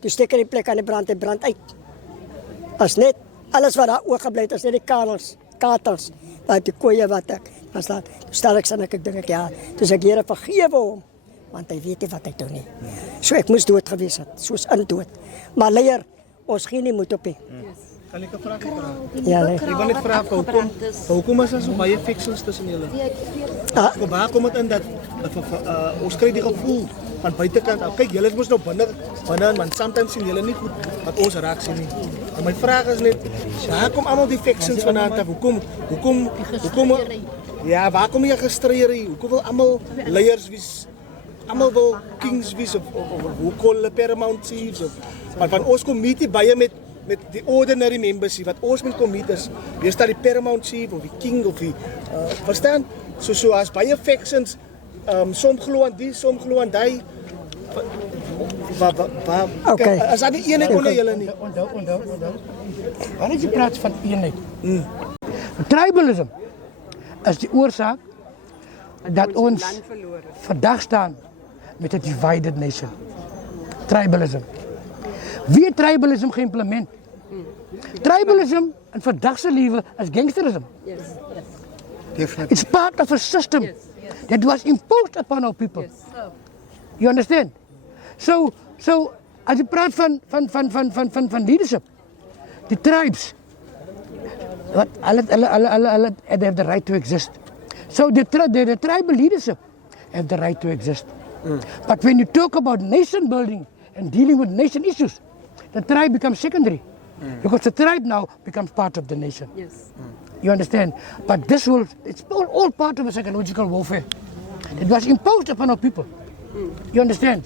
Toe steek die plek aan die brand en brand uit. As net alles wat daar oorgebly het, as net die katels, wat die koeie wat ek was daar. Toe stel ek sin ek dink ja, toe ek Here vergewe hom, want hy weet nie wat hy doen nie. So ek moes dood gewees het, soos in dood. Maar leier, ons gee nie moed op nie. Kan ek 'n vraag vra? Ja, nee. Ek wil net vra hoekom is daar so baie fictions tussen julle? Waar kom dit in dat ons kry die gevoel van buitekant af. Kyk, julle is mos nou binne, want sometimes sien julle nie goed wat ons raak sien nie. En my vraag is net, waar kom almal die fictions vandaan af? Hoekom ja, waar kom jy gestreer hier? Hoekom wil almal leiers wees? Almal wil kings wees of hoe call hulle paramount chiefs of maar van ons kom meet baie met die ordinary members wat ons met kom meet is. Wie staan die paramount chief of die king of die verstaan? So as baie factions som glo aan die, som glo aan daai. Okay. As dat die eenheid onder julle nie. Onthou. Wanneer jy praat van eenheid. Tribalism is die oorsaak dat ons vandag staan met 'n divided nation. Tribalism. Wie het tribalism geïmplement? Tribalism in vandag se lewe is gangsterism. Yes. Definitely. It's part of a system that was imposed upon our people. You understand? So as je praat van leadership, the tribes, they have the right to exist. So the tribal leadership have the right to exist. But when you talk about nation building and dealing with nation issues, the tribe becomes secondary. Because the tribe now becomes part of the nation. Yes. You understand? But it's all part of a psychological warfare. It was imposed upon our people. You understand?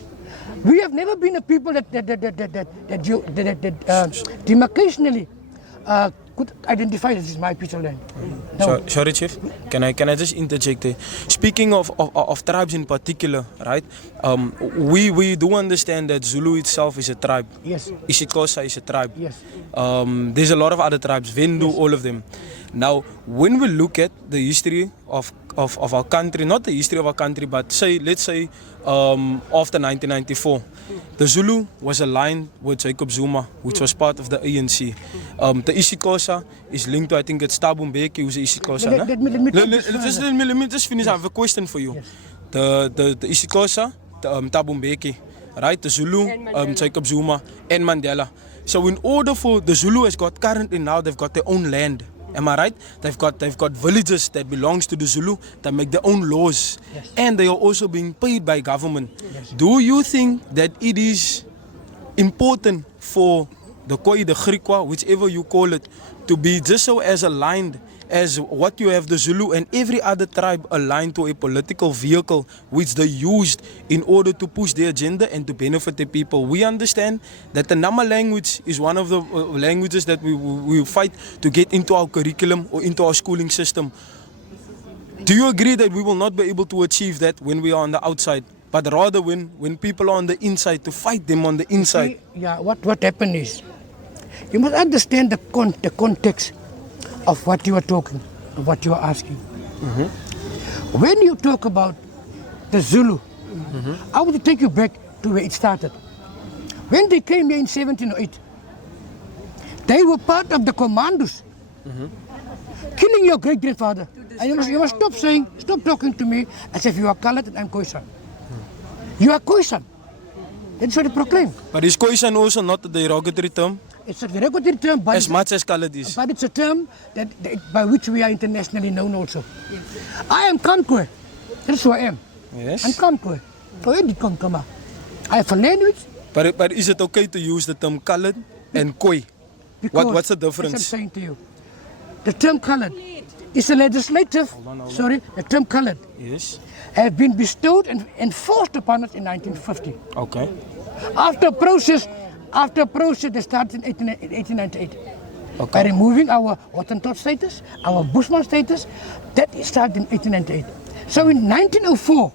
We have never been a people that demarcationally could identify this is my piece of land. No. Sorry, Chief. Can I just interject there? Speaking of tribes in particular, right? We do understand that Zulu itself is a tribe. Yes. Isikosa is a tribe. Yes. There's a lot of other tribes, Vendu, Yes. all of them. Now, when we look at the history of our country, not the history of our country, but let's say after 1994, the Zulu was aligned with Jacob Zuma, which was part of the ANC. The Isikosa is linked to, I think it's Thabo Mbeki, who's the Isikosa. Let me just finish. I have a question for you. Yes. The Isikosa, Thabo Mbeki, right? The Zulu, Jacob Zuma, and Mandela. So in order for the Zulu currently now they've got their own land. Am I right? They've got villages that belongs to the Zulu that make their own laws. Yes. And they are also being paid by government. Yes. Do you think that it is important for the Khoi, the Griqua, whichever you call it, to be just so as aligned as what you have the Zulu and every other tribe aligned to a political vehicle which they used in order to push their agenda and to benefit the people? We understand that the Nama language is one of the languages that we fight to get into our curriculum or into our schooling system. Do you agree that we will not be able to achieve that when we are on the outside, but rather when people are on the inside, to fight them on the inside? Yeah, what happened is, you must understand the context of what you are talking, of what you are asking. When you talk about the Zulu, I want to take you back to where it started. When they came here in 1708, they were part of the commandos, killing your great-grandfather. And you must stop talking to me as if you are colored and I'm Khoisan. You are Khoisan. That's what they proclaim. But is Khoisan also not a derogatory term? It's a derogatory term, but As much as colored is. But it's a term that by which we are internationally known also. Yes. I am Kankwe. That's who I am. Yes. I'm Kankwe. Where did come from? I have a language. But is it okay to use the term colored and Khoi? What's the difference? As I'm saying to you, the term colored is a legislative. Hold on. The term colored. Yes. Have been bestowed and enforced upon us in 1950. Okay. After a process that started in 1898. Okay. By removing our Hottentot status, our Bushman status, that started in 1898. So in 1904,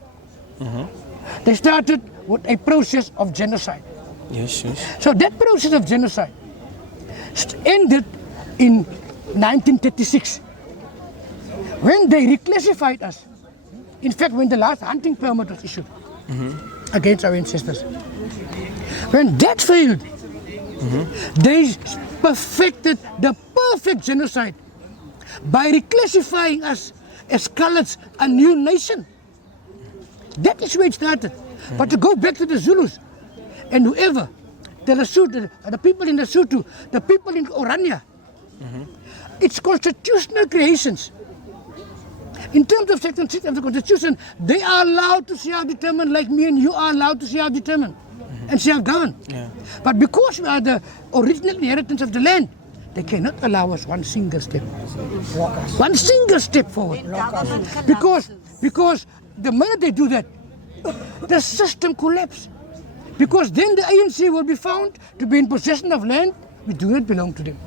they started with a process of genocide. Yes. So that process of genocide ended in 1936, when they reclassified us. In fact, when the last hunting permit was issued. against our ancestors. When that failed, they perfected the perfect genocide by reclassifying us as colours, a new nation. That is where it started. But to go back to the Zulus and whoever, the Lesotho, the people in Lesotho, the people in Orania, it's constitutional creations. In terms of Section 6 of the Constitution, they are allowed to self-determine like me and you are allowed to self-determine and self-govern. But because we are the original inheritance of the land, they cannot allow us one single step. One single step forward. Because the minute they do that, the system collapses. Because then the ANC will be found to be in possession of land which do not belong to them.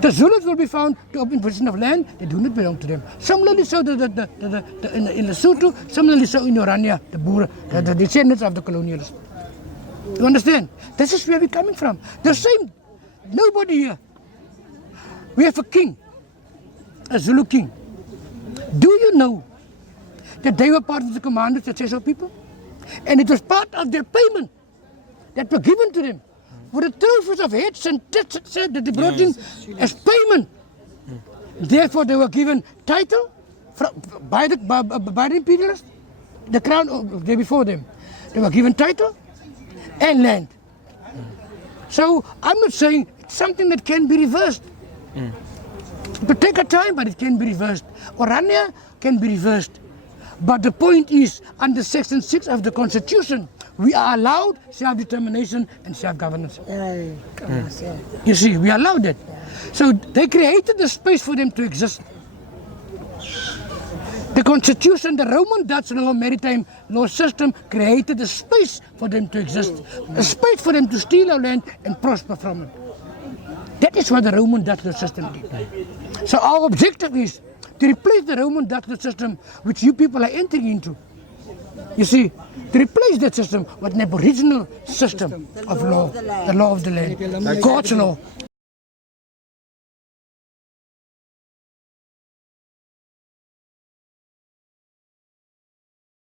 The Zulus will be found to be in possession of land that do not belong to them. Similarly so in Lesotho, similarly so in Orania, the Boer, the descendants of the colonialists. You understand? This is where we're coming from. The same, nobody here. We have a king, a Zulu king. Do you know that they were part of the commanders that says our people? And it was part of their payment that were given to them for the trophies of heads and tits that they brought in as payment. Therefore, they were given title by the imperialists, the crown there before them. They were given title and land. So I'm not saying it's something that can be reversed. It will take a time, but it can be reversed. Orania can be reversed. But the point is, under Section 6 of the Constitution, we are allowed self-determination and self-governance. You see, we are allowed that. So they created the space for them to exist. The Constitution, the Roman Dutch law, maritime law system created a space for them to exist. A space for them to steal our land and prosper from it. That is what the Roman Dutch law system did. So our objective is to replace the Roman Dutch law system which you people are entering into. You see, to replace that system with an aboriginal system of law, the law of the land, God's law.